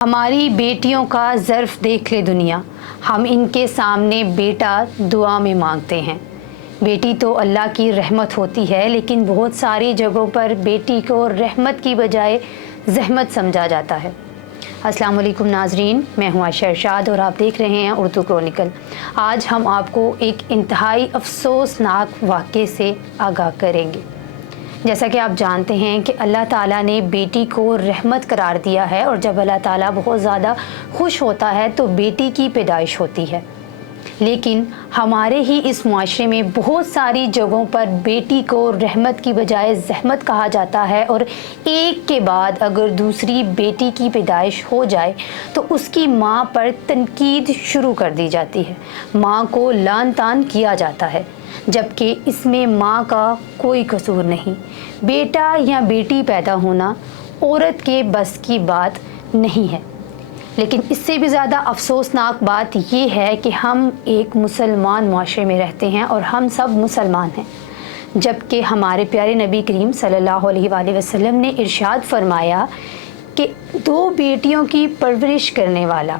ہماری بیٹیوں کا ظرف دیکھ لے دنیا، ہم ان کے سامنے بیٹا دعا میں مانگتے ہیں۔ بیٹی تو اللہ کی رحمت ہوتی ہے، لیکن بہت ساری جگہوں پر بیٹی کو رحمت کی بجائے زحمت سمجھا جاتا ہے۔ السلام علیکم ناظرین، میں ہوں عائشہ ارشاد اور آپ دیکھ رہے ہیں اردو کرونیکل۔ آج ہم آپ کو ایک انتہائی افسوسناک واقعے سے آگاہ کریں گے۔ جیسا کہ آپ جانتے ہیں کہ اللہ تعالیٰ نے بیٹی کو رحمت قرار دیا ہے، اور جب اللہ تعالیٰ بہت زیادہ خوش ہوتا ہے تو بیٹی کی پیدائش ہوتی ہے۔ لیکن ہمارے ہی اس معاشرے میں بہت ساری جگہوں پر بیٹی کو رحمت کی بجائے زحمت کہا جاتا ہے، اور ایک کے بعد اگر دوسری بیٹی کی پیدائش ہو جائے تو اس کی ماں پر تنقید شروع کر دی جاتی ہے، ماں کو لعن طعن کیا جاتا ہے، جبکہ اس میں ماں کا کوئی قصور نہیں۔ بیٹا یا بیٹی پیدا ہونا عورت کے بس کی بات نہیں ہے۔ لیکن اس سے بھی زیادہ افسوسناک بات یہ ہے کہ ہم ایک مسلمان معاشرے میں رہتے ہیں اور ہم سب مسلمان ہیں، جبکہ ہمارے پیارے نبی کریم صلی اللہ علیہ وآلہ وسلم نے ارشاد فرمایا کہ 2 بیٹیوں کی پرورش کرنے والا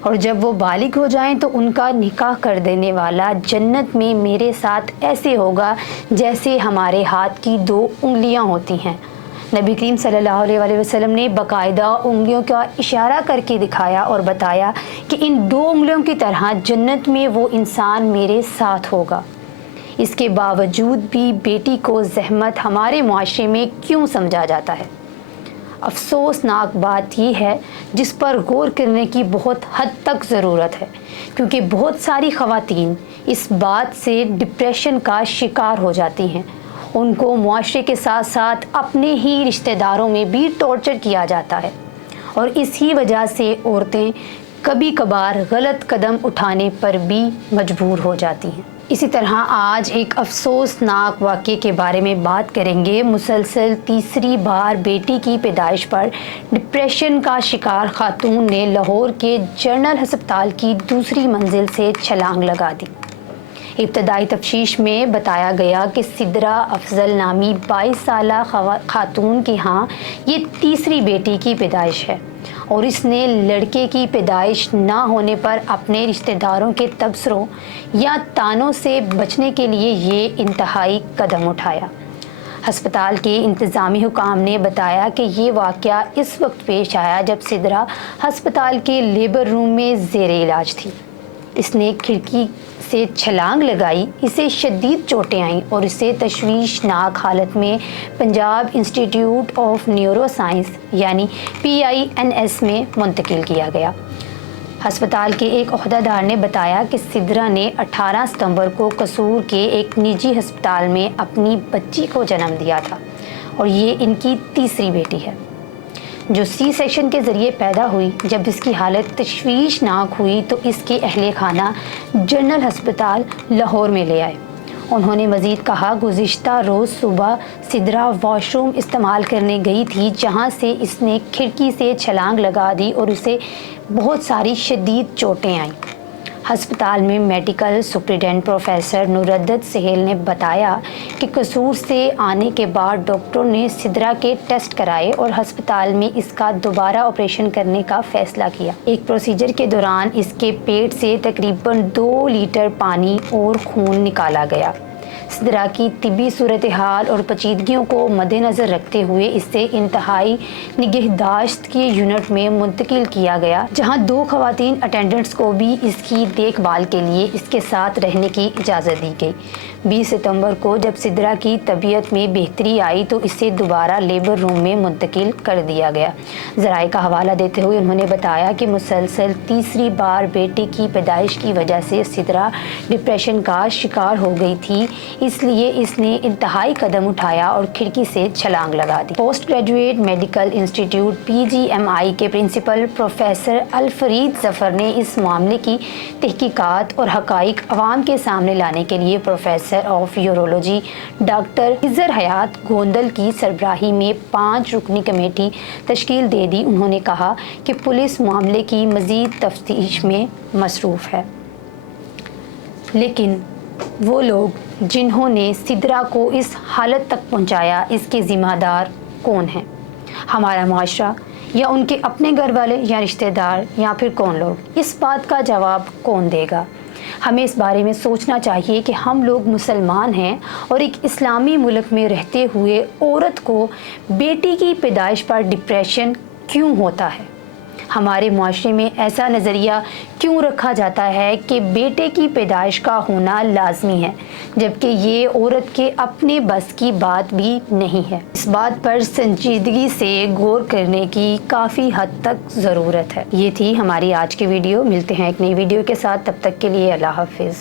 اور جب وہ بالغ ہو جائیں تو ان کا نکاح کر دینے والا جنت میں میرے ساتھ ایسے ہوگا جیسے ہمارے ہاتھ کی 2 انگلیاں ہوتی ہیں۔ نبی کریم صلی اللہ علیہ وآلہ وسلم نے باقاعدہ انگلیوں کا اشارہ کر کے دکھایا اور بتایا کہ ان 2 انگلیوں کی طرح جنت میں وہ انسان میرے ساتھ ہوگا۔ اس کے باوجود بھی بیٹی کو زحمت ہمارے معاشرے میں کیوں سمجھا جاتا ہے؟ افسوسناک بات یہ ہے جس پر غور کرنے کی بہت حد تک ضرورت ہے، کیونکہ بہت ساری خواتین اس بات سے ڈپریشن کا شکار ہو جاتی ہیں۔ ان کو معاشرے کے ساتھ ساتھ اپنے ہی رشتہ داروں میں بھی ٹارچر کیا جاتا ہے، اور اسی وجہ سے عورتیں کبھی کبھار غلط قدم اٹھانے پر بھی مجبور ہو جاتی ہیں۔ اسی طرح آج ایک افسوسناک واقعے کے بارے میں بات کریں گے۔ مسلسل تیسری بار بیٹی کی پیدائش پر ڈپریشن کا شکار خاتون نے لاہور کے جنرل ہسپتال کی دوسری منزل سے چھلانگ لگا دی۔ ابتدائی تفتیش میں بتایا گیا کہ سدرا افضل نامی 22 سالہ خاتون کے ہاں یہ تیسری بیٹی کی پیدائش ہے، اور اس نے لڑکے کی پیدائش نہ ہونے پر اپنے رشتہ داروں کے تبصروں یا طعنوں سے بچنے کے لیے یہ انتہائی قدم اٹھایا۔ ہسپتال کے انتظامی حکام نے بتایا کہ یہ واقعہ اس وقت پیش آیا جب سدرا ہسپتال کے لیبر روم میں زیر علاج تھی۔ اس نے کھڑکی سے چھلانگ لگائی، اسے شدید چوٹیں آئیں اور اسے تشویشناک حالت میں Punjab institute of neuro science یعنی PINS میں منتقل کیا گیا۔ ہسپتال کے ایک عہدیدار نے بتایا کہ سدرا نے 18 ستمبر کو قصور کے ایک نجی ہسپتال میں اپنی بچی کو جنم دیا تھا، اور یہ ان کی تیسری بیٹی ہے جو C سیکشن کے ذریعے پیدا ہوئی۔ جب اس کی حالت تشویشناک ہوئی تو اس کے اہل خانہ جنرل ہسپتال لاہور میں لے آئے۔ انہوں نے مزید کہا، گزشتہ روز صبح سدرا واش روم استعمال کرنے گئی تھی، جہاں سے اس نے کھڑکی سے چھلانگ لگا دی اور اسے بہت ساری شدید چوٹیں آئیں۔ ہسپتال میں میڈیکل سپرنٹینڈنٹ پروفیسر نورالدت سہیل نے بتایا کہ قصور سے آنے کے بعد ڈاکٹروں نے سدرا کے ٹیسٹ کرائے اور ہسپتال میں اس کا دوبارہ آپریشن کرنے کا فیصلہ کیا۔ ایک پروسیجر کے دوران اس کے پیٹ سے تقریباً 2 لیٹر پانی اور خون نکالا گیا۔ سدرا کی طبی صورتحال اور پیچیدگیوں کو مد نظر رکھتے ہوئے اسے انتہائی نگہداشت کے یونٹ میں منتقل کیا گیا، جہاں 2 خواتین اٹینڈنٹس کو بھی اس کی دیکھ بھال کے لیے اس کے ساتھ رہنے کی اجازت دی گئی۔ 20 ستمبر کو جب سدرا کی طبیعت میں بہتری آئی تو اسے دوبارہ لیبر روم میں منتقل کر دیا گیا۔ ذرائع کا حوالہ دیتے ہوئے انہوں نے بتایا کہ مسلسل تیسری بار بیٹی کی پیدائش کی وجہ سے سدرا ڈپریشن کا شکار ہو گئی تھی، اس لیے اس نے انتہائی قدم اٹھایا اور کھڑکی سے چھلانگ لگا دی۔ Post graduate medical institute PGMI کے پرنسپل پروفیسر الفرید ظفر نے اس معاملے کی تحقیقات اور حقائق عوام کے سامنے لانے کے لیے پروفیسر آف یورولوجی ڈاکٹر خضر حیات گوندل کی سربراہی میں 5 رکنی کمیٹی تشکیل دے دی۔ انہوں نے کہا کہ پولیس معاملے کی مزید تفتیش میں مصروف ہے، لیکن وہ لوگ جنہوں نے سدرا کو اس حالت تک پہنچایا، اس کے ذمہ دار کون ہیں؟ ہمارا معاشرہ یا ان کے اپنے گھر والے یا رشتہ دار یا پھر کون لوگ؟ اس بات کا جواب کون دے گا؟ ہمیں اس بارے میں سوچنا چاہیے کہ ہم لوگ مسلمان ہیں اور ایک اسلامی ملک میں رہتے ہوئے عورت کو بیٹی کی پیدائش پر ڈپریشن کیوں ہوتا ہے؟ ہمارے معاشرے میں ایسا نظریہ کیوں رکھا جاتا ہے کہ بیٹے کی پیدائش کا ہونا لازمی ہے، جبکہ یہ عورت کے اپنے بس کی بات بھی نہیں ہے؟ اس بات پر سنجیدگی سے غور کرنے کی کافی حد تک ضرورت ہے۔ یہ تھی ہماری آج کی ویڈیو، ملتے ہیں ایک نئی ویڈیو کے ساتھ، تب تک کے لیے اللہ حافظ۔